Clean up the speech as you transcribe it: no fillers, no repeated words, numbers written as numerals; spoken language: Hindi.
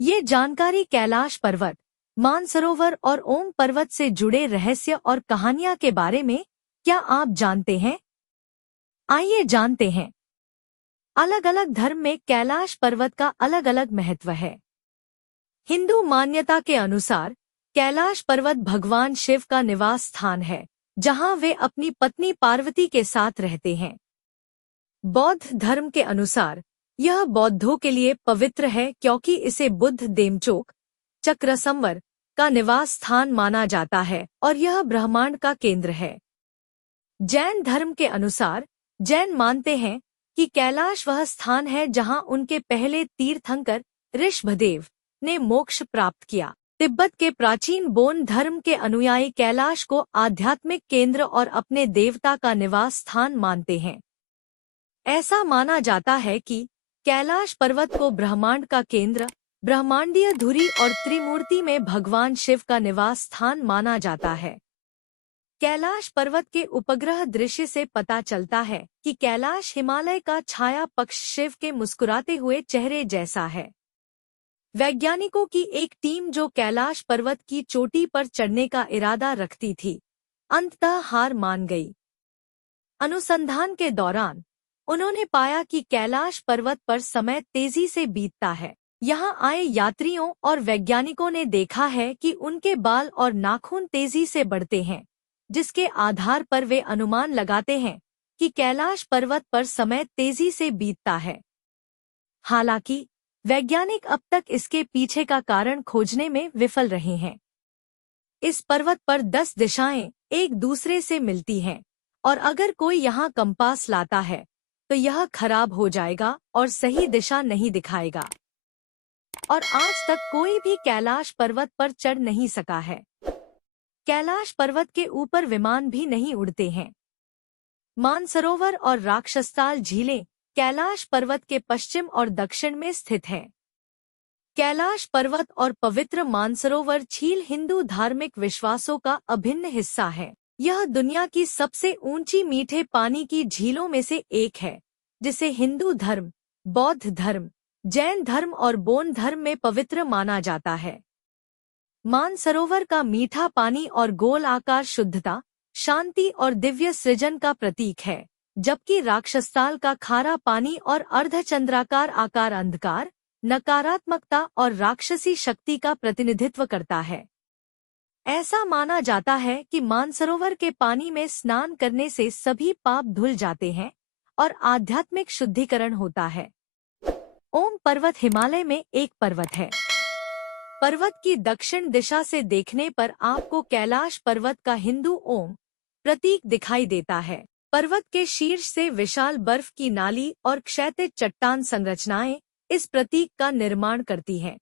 ये जानकारी कैलाश पर्वत, मानसरोवर और ओम पर्वत से जुड़े रहस्य और कहानियां के बारे में क्या आप जानते हैं? आइए जानते हैं। अलग अलग धर्म में कैलाश पर्वत का अलग अलग महत्व है। हिंदू मान्यता के अनुसार कैलाश पर्वत भगवान शिव का निवास स्थान है, जहां वे अपनी पत्नी पार्वती के साथ रहते हैं। बौद्ध धर्म के अनुसार यह बौद्धों के लिए पवित्र है क्योंकि इसे बुद्ध देमचोक चक्रसंवर का निवास स्थान माना जाता है और यह ब्रह्मांड का केंद्र है। जैन धर्म के अनुसार जैन मानते हैं कि कैलाश वह स्थान है जहां उनके पहले तीर्थंकर ऋषभदेव ने मोक्ष प्राप्त किया। तिब्बत के प्राचीन बोन धर्म के अनुयायी कैलाश को आध्यात्मिक केंद्र और अपने देवता का निवास स्थान मानते हैं। ऐसा माना जाता है कि कैलाश पर्वत को ब्रह्मांड का केंद्र, ब्रह्मांडीय धुरी और त्रिमूर्ति में भगवान शिव का निवास स्थान माना जाता है। कैलाश पर्वत के उपग्रह दृश्य से पता चलता है कि कैलाश हिमालय का छाया पक्ष शिव के मुस्कुराते हुए चेहरे जैसा है। वैज्ञानिकों की एक टीम जो कैलाश पर्वत की चोटी पर चढ़ने का इरादा रखती थी, अंततः हार मान गई। अनुसंधान के दौरान उन्होंने पाया कि कैलाश पर्वत पर समय तेजी से बीतता है। यहां आए यात्रियों और वैज्ञानिकों ने देखा है कि उनके बाल और नाखून तेजी से बढ़ते हैं, जिसके आधार पर वे अनुमान लगाते हैं कि कैलाश पर्वत पर समय तेजी से बीतता है। हालांकि वैज्ञानिक अब तक इसके पीछे का कारण खोजने में विफल रहे हैं। इस पर्वत पर 10 दिशाएं एक दूसरे से मिलती हैं, और अगर कोई यहाँ कंपास लाता है तो यह खराब हो जाएगा और सही दिशा नहीं दिखाएगा। और आज तक कोई भी कैलाश पर्वत पर चढ़ नहीं सका है। कैलाश पर्वत के ऊपर विमान भी नहीं उड़ते हैं। मानसरोवर और राक्षसताल झीलें कैलाश पर्वत के पश्चिम और दक्षिण में स्थित हैं। कैलाश पर्वत और पवित्र मानसरोवर झील हिंदू धार्मिक विश्वासों का अभिन्न हिस्सा है। यह दुनिया की सबसे ऊंची मीठे पानी की झीलों में से एक है, जिसे हिंदू धर्म, बौद्ध धर्म, जैन धर्म और बोन धर्म में पवित्र माना जाता है। मानसरोवर का मीठा पानी और गोल आकार शुद्धता, शांति और दिव्य सृजन का प्रतीक है, जबकि राक्षसताल का खारा पानी और अर्धचंद्राकार आकार अंधकार, नकारात्मकता और राक्षसी शक्ति का प्रतिनिधित्व करता है। ऐसा माना जाता है कि मानसरोवर के पानी में स्नान करने से सभी पाप धुल जाते हैं और आध्यात्मिक शुद्धिकरण होता है। ओम पर्वत हिमालय में एक पर्वत है। पर्वत की दक्षिण दिशा से देखने पर आपको कैलाश पर्वत का हिंदू ओम प्रतीक दिखाई देता है। पर्वत के शीर्ष से विशाल बर्फ की नाली और क्षैतिज चट्टान संरचनाएं इस प्रतीक का निर्माण करती हैं।